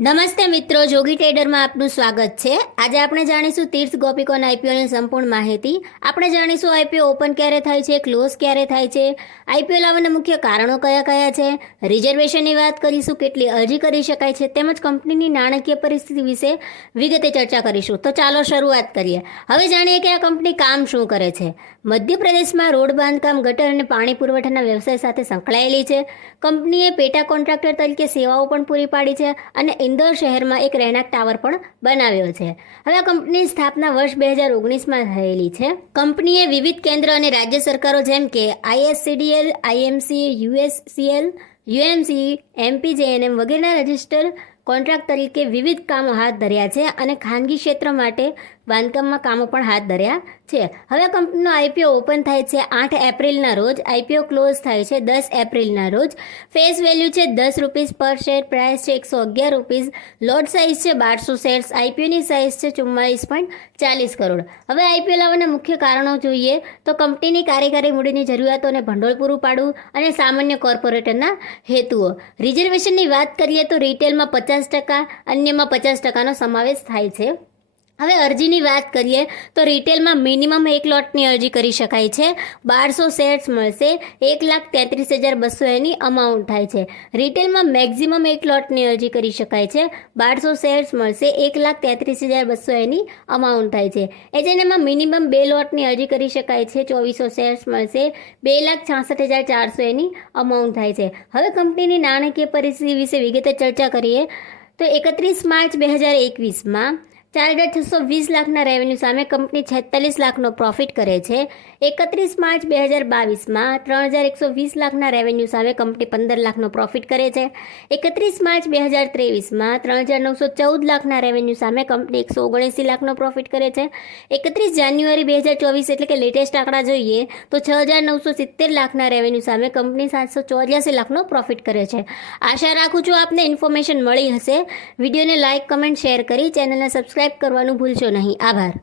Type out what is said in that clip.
નમસ્તે મિત્રો, જોગી ટ્રેડરમાં આપનું સ્વાગત છે. આજે આપણે જાણીશું તીર્થ ગોપિકોન આઈપીઓની સંપૂર્ણ માહિતી. આપણે જાણીશું આઈપીઓ ઓપન ક્યારે થાય છે, ક્લોઝ ક્યારે થાય છે આઈપીઓ લાવવાના મુખ્ય કારણો કયા કયા છે, રિઝર્વેશનની વાત કરીશું, કેટલી અરજી કરી શકાય છે, તેમજ કંપનીની નાણાકીય પરિસ્થિતિ વિશે વિગતે ચર્ચા કરીશું. તો ચાલો શરૂઆત કરીએ. હવે જાણીએ કે આ કંપની કામ શું કરે છે. મધ્યપ્રદેશમાં રોડ બાંધકામ ગટર અને પાણી પુરવઠાના વ્યવસાય સાથે સંકળાયેલી છે. કંપનીએ પેટા કોન્ટ્રાક્ટર તરીકે સેવાઓ પણ પૂરી પાડી છે અને ઇન્દોર શહેરમાં એક રહેણાંક ટાવર પણ બનાવ્યો છે. હવે આ કંપનીની સ્થાપના વર્ષ બે હજાર ઓગણીસમાં થયેલી છે. કંપનીએ વિવિધ કેન્દ્ર અને રાજ્ય સરકારો જેમ કે આઈએસસીડીએલ, આઈએમસી, યુએસસીએલ, યુએમસી, એમપીજેએનએમ વગેરેના રજિસ્ટર કોન્ટ્રાક્ટ તરીકે વિવિધ કામો હાથ ધર્યા છે અને ખાનગી ક્ષેત્ર માટે બાંધકામમાં કામો પણ હાથ ધર્યા છે. હવે કંપનીનો આઈપીઓ ઓપન થાય છે આઠ એપ્રિલના રોજ. આઈપીઓ ક્લોઝ થાય છે દસ એપ્રિલના રોજ. ફેસ વેલ્યુ છે દસ રૂપીસ પર શેર. પ્રાઇસ છે એકસો અગિયાર રૂપીસ. લોટ સાઇઝ છે બારસો શેર્સ આઈપીઓની સાઇઝ છે ચુમ્માલીસ પોઈન્ટ ચાલીસ કરોડ. હવે આઈપીઓ લાવવાના મુખ્ય કારણો જોઈએ તો કંપનીની કાર્યકારી મૂડીની જરૂરિયાતોને ભંડોળ પૂરું પાડવું અને સામાન્ય કોર્પોરેટરના હેતુઓ. રિઝર્વેશનની વાત કરીએ તો રિટેલમાં પચાસ ટકા, અન્યમાં પચાસ ટકાનો સમાવેશ થાય છે. હવે અરજીની વાત કરીએ તો રિટેલમાં મિનિમમ એક લોટની અરજી કરી શકાય છે. બારસો શેર્સ મળશે. એક લાખ તેત્રીસ હજાર બસો એની અમાઉન્ટ થાય છે. રિટેલમાં મેક્ઝિમમ એક લોટની અરજી કરી શકાય છે. બારસો શેર્સ મળશે. એક લાખ તેત્રીસ હજાર બસો એની અમાઉન્ટ થાય છે. એજન્ટમાં મિનિમમ બે લોટની અરજી કરી શકાય છે. ચોવીસો શેર્સ મળશે. બે લાખ છાસઠ હજાર ચારસો એની અમાઉન્ટ થાય છે. હવે કંપનીની નાણાકીય પરિસ્થિતિ વિશે વિગતે ચર્ચા કરીએ. તો એકત્રીસ માર્ચ બે હજાર એકવીસમાં ચાર છસો વીસ લાખના રેવન્યુ સામે કંપની છેતાલીસ લાખનો પ્રોફિટ કરે છે. એકત્રીસ માર્ચ બે હજાર બાવીસમાં ત્રણ હજાર એકસો વીસ લાખના રેવન્યુ સામે કંપની પંદર લાખનો પ્રોફિટ કરે છે. એકત્રીસ માર્ચ બે હજાર ત્રેવીસમાં ત્રણ હજાર નવસો ચૌદ લાખના રેવન્યુ સામે કંપની એકસો ઓગણએંસી લાખનો પ્રોફિટ કરે છે. એકત્રીસ જાન્યુઆરી બે હજાર ચોવીસ એટલે કે લેટેસ્ટ આંકડા જોઈએ તો છ હજાર નવસો સિત્તેર લાખના રેવન્યુ સામે કંપની સાતસો ચોર્યાસી લાખનો પ્રોફિટ કરે છે. આશા રાખું છું આપને ઇન્ફોર્મેશન મળી હશે. વિડીયોને લાઇક કમેન્ટ શેર કરી ચેનલને સબસ્ક્રાઇબ કરવાનું ભૂલશો નહીં. આભાર.